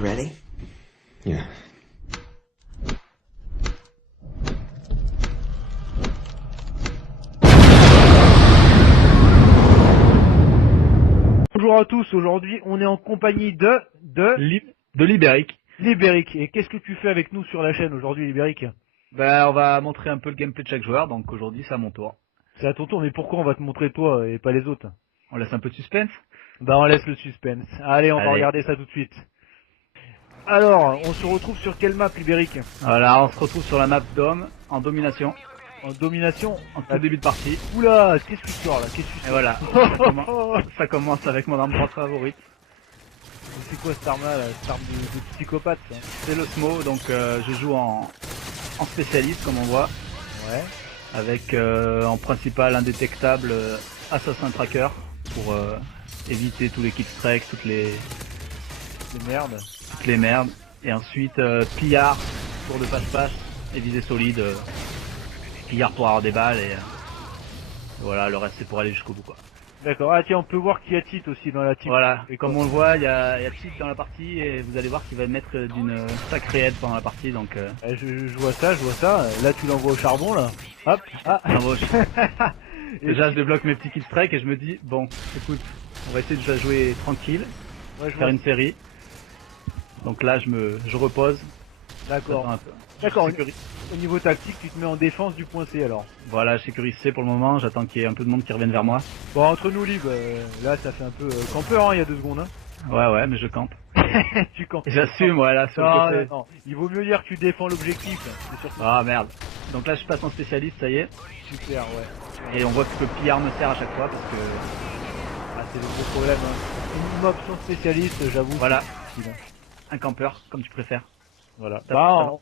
You ready? Yeah. Bonjour à tous, aujourd'hui on est en compagnie de Libéric. Libéric. Et qu'est-ce que tu fais avec nous sur la chaîne aujourd'hui, Libéric? Ben, on va montrer un peu le gameplay de chaque joueur, donc aujourd'hui c'est à mon tour. C'est à ton tour, mais pourquoi on va te montrer toi et pas les autres? On laisse un peu de suspense. Bah on laisse le suspense. Allez, on va Allez. regarder ça tout de suite. Alors, on se retrouve sur quelle map, Libéric? Voilà, on se retrouve sur la map d'homme, en domination, En domination? en tout début de partie. Oula, qu'est-ce que tu sors là? Qu'est-ce que tu Et sors? voilà, ça commence avec mon arme droite favorite. C'est quoi cette arme là, cette arme de psychopathe ça? C'est l'Osmo, donc je joue en spécialiste comme on voit, Ouais. avec en principal indétectable Assassin Tracker pour éviter tous les killstrikes, toutes les merdes. Et ensuite pillard pour le passe-passe et visée solide. Pillard pour avoir des balles et voilà, le reste c'est pour aller jusqu'au bout quoi. D'accord, ah tiens, on peut voir qu'il y a Tite aussi dans la team. Voilà, Et comme on le voit, il y a Pete dans la partie et vous allez voir qu'il va mettre d'une sacrée aide pendant la partie donc Je vois ça, Là tu l'envoies au charbon là. Hop, ah. j'embauche. Déjà je débloque mes petits killstrikes et je me dis bon écoute, on va essayer de jouer tranquille, Ouais, je faire vois. une série. Donc là je repose. D'accord. J'attends un peu. D'accord, Je sécurise. au niveau tactique, tu te mets en défense du point C alors. Voilà, je sécurise C pour le moment, j'attends qu'il y ait un peu de monde qui revienne vers moi. Bon, entre nous, Lib, là ça fait un peu campeur hein, il y a 2 secondes. Hein. Ouais, mais je campe. Tu campes. Et j'assume, voilà, sur le Non, côté. non, non, il vaut mieux dire que tu défends l'objectif. C'est surtout Ah merde. Donc là je passe en spécialiste, ça y est. super, ouais. Et on voit que le pillard me sert à chaque fois parce que Ah, c'est le gros problème. Hein. Une option spécialiste, j'avoue. voilà, c'est bon. un campeur, comme tu préfères. Voilà. T'as- Bah,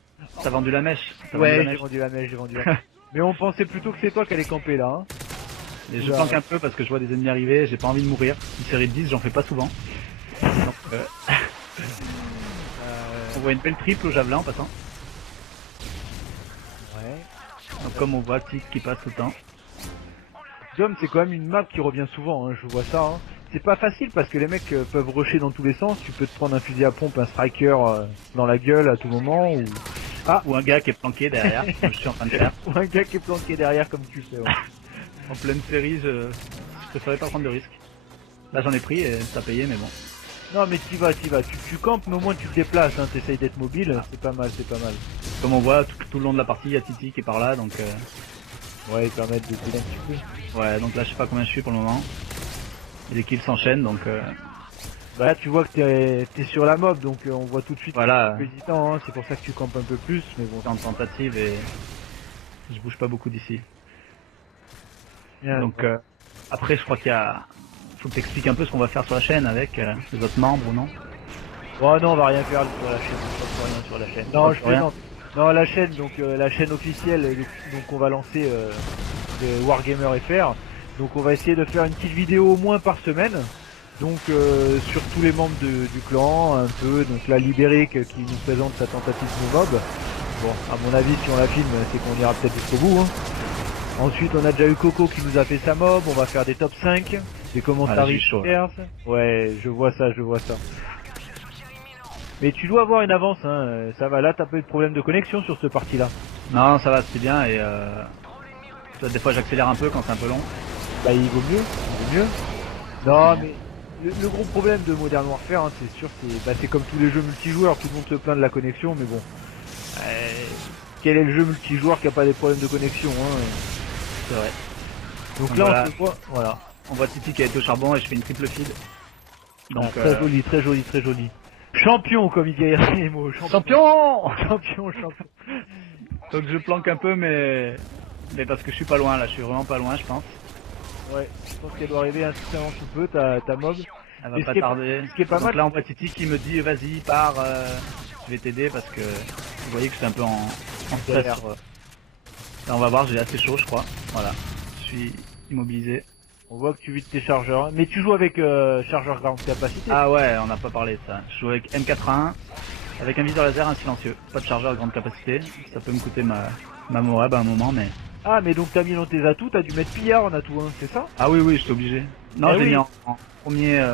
T'as vendu la mèche. T'as vendu ouais, la j'ai mèche. vendu la mèche, j'ai vendu la mèche. Mais on pensait plutôt que c'est toi qui allais camper là. Hein. Et je planque un peu parce que je vois des ennemis arriver, j'ai pas envie de mourir. Une série de 10, j'en fais pas souvent. Donc, on voit une belle triple au javelin en passant. Ouais. Donc comme on voit Tic qui passe tout le temps. Dom, c'est quand même une map qui revient souvent, hein, je vois ça. Hein. C'est pas facile parce que les mecs peuvent rusher dans tous les sens. Tu peux te prendre un fusil à pompe, un striker dans la gueule à tout moment, Ou un gars qui est planqué derrière, comme je suis en train de faire. ou un gars qui est planqué derrière comme tu fais. Ouais. En pleine série, je préférais pas prendre de risques. Là j'en ai pris et ça a payé mais bon. Non mais t'y vas. Tu campes, mais au moins tu te déplaces. Hein. T'essayes d'être mobile, Ah. c'est pas mal, c'est pas mal. Comme on voit tout le long de la partie, il y a Titi qui est par là donc Ouais, ils permettent de t'aider un petit peu. ouais, donc là je sais pas combien je suis pour le moment. Et les kills s'enchaînent donc Bah là, tu vois que t'es sur la mob, donc on voit tout de suite. voilà, Un peu hésitant, hein. C'est pour ça que tu campes un peu plus, mais bon. en tentative et je bouge pas beaucoup d'ici. Bien, Donc après je crois qu'il y a... Faut que t'expliques un peu ce qu'on va faire sur la chaîne avec les autres membres ou non. Oh non, on va rien faire sur la chaîne. On va faire rien sur la chaîne. Non, je rien. plaisante. Non, la chaîne, donc la chaîne officielle, donc on va lancer de Wargamer FR. Donc on va essayer de faire une petite vidéo au moins par semaine. Donc sur tous les membres du clan, un peu. Donc là, Libéric qui nous présente sa tentative de mob. Bon, à mon avis, si on la filme, c'est qu'on ira peut-être jusqu'au bout. Hein. Ensuite, on a déjà eu Coco qui nous a fait sa mob. On va faire des top 5, des commentaires j'ai chaud, experts. Ouais, je vois ça. Mais tu dois avoir une avance, hein. Ça va, là t'as pas eu de problème de connexion sur cette partie-là. Non ça va c'est bien et des fois j'accélère un peu quand c'est un peu long. Bah il vaut mieux. Non mais le gros problème de Modern Warfare, hein, c'est sûr, c'est comme tous les jeux multijoueurs, tout le monde se plaint de la connexion, mais bon. Quel est le jeu multijoueur qui a pas des problèmes de connexion, hein. C'est vrai. Donc Donc là voilà. on se voit, voilà. On voit Titi qui a été au charbon et je fais une triple feed. Donc Ah, très joli. Champion comme il dit Remo, champion. champion. Donc je planque un peu mais parce que je suis pas loin là, je suis vraiment pas loin je pense. Ouais, je pense qu'elle doit arriver incessamment sous peu, ta mob. Elle va Et pas ce qui est tarder. ce qui est pas Donc mal, là on voit Titi qui me dit vas-y pars, je vais t'aider parce que vous voyez que je suis un peu en stress. derrière. Là on va voir, j'ai assez chaud je crois. Voilà, je suis immobilisé. On voit que tu vides tes chargeurs, hein. Mais tu joues avec chargeur grande capacité. Ah ouais, on n'a pas parlé de ça. Je joue avec M81, avec un viseur laser, un silencieux. Pas de chargeur à grande capacité. Ça peut me coûter ma morale à un moment, mais... Ah, mais donc t'as mis dans tes atouts, t'as dû mettre pillard en atout, hein, c'est ça? Ah oui, j'étais obligé. Non, Ah je l'ai oui. mis en premier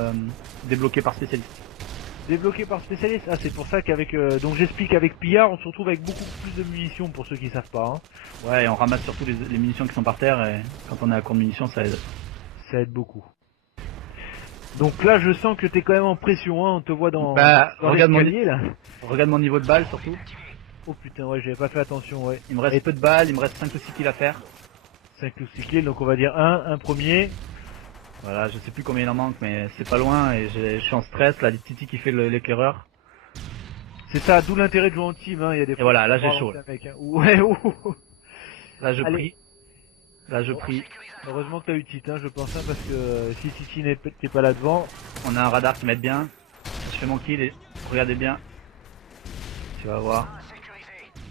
débloqué par spécialiste. Débloqué par spécialiste. Ah, c'est pour ça qu'avec donc j'explique avec Pillard, on se retrouve avec beaucoup plus de munitions pour ceux qui savent pas. Hein. Ouais, et on ramasse surtout les munitions qui sont par terre et quand on est à court de munitions, ça aide. Ça aide beaucoup. Donc là, je sens que t'es quand même en pression. Hein. On te voit dans Regarde l'escalier, là. Regarde mon niveau de balle surtout. Oh putain, ouais, j'avais pas fait attention, ouais. Il me reste peu de balles, il me reste 5 ou 6 kills à faire. 5 ou 6 kills, donc on va dire un premier. Voilà, je sais plus combien il en manque, mais c'est pas loin et je suis en stress. Là, Titi qui fait l'éclaireur. C'est ça, d'où l'intérêt de jouer en team. Hein. Il y a des Et voilà, là j'ai chaud. Là. Mec, hein. Ouais, oh. Là je Allez. prie. Là je prie. Heureusement que t'as eu titre, hein, je pense, hein, parce que si Titi n'est pas là devant. On a un radar qui m'aide bien. Je fais mon kill et regardez bien. Tu vas voir.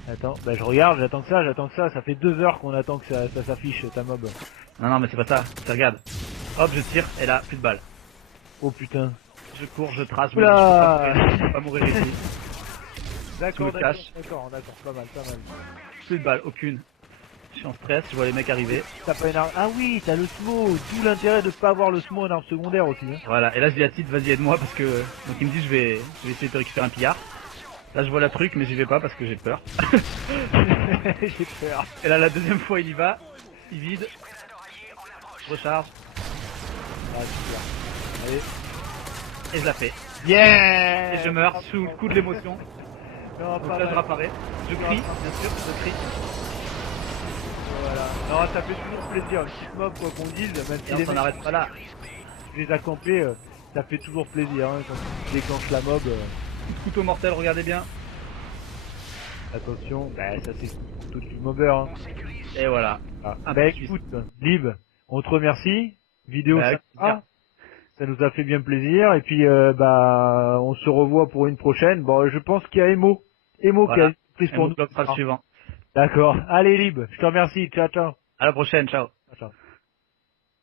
Attends, bah je regarde, j'attends que ça. Ça fait 2 heures qu'on attend que ça s'affiche, ta mob. Non, non, mais c'est pas ça. Tu regardes. Hop, je tire et là, plus de balles. Oh putain. Je cours, je trace, je Oula. me dis, je peux pas mourir ici. D'accord, Je me cache. d'accord, pas mal. Plus de balles, aucune. Je suis en stress, je vois les mecs arriver. T'as pas une arme. Ah oui, t'as le smo, d'où l'intérêt de pas avoir le smo en arme secondaire aussi. Hein. Voilà, et là je dis à Tite, vas-y aide-moi parce que... Donc il me dit je vais essayer de récupérer un pillard. Là je vois la truc mais j'y vais pas parce que j'ai peur. J'ai peur. Et là la deuxième fois il y va, il vide. Je recharge. Ah super. Allez. Et je la fais. Yeah. Et je meurs sous le coup de l'émotion. Non, Donc pas là je mal. réapparais. Je crie, bien sûr, je crie. Voilà. Non, ça fait toujours plaisir, une petite mob quoi qu'on dise, même si Et on les s'en mecs, arrête pas là. tu les as campés, ça fait toujours plaisir hein, quand tu déclenches la mob. Couteau mortel, regardez bien. Attention, bah ça c'est tout du mobber. Hein. Et voilà. Ah. Un Bah peu écoute, Lib, on te remercie. Vidéo Bah, avec sympa. Ça nous a fait bien plaisir. Et puis bah on se revoit pour une prochaine. Bon, je pense qu'il y a Emo. Emo Voilà. qui a une prise pour nous. Sera le suivant. D'accord. Allez Lib, je te remercie. Ciao ciao. À la prochaine, ciao.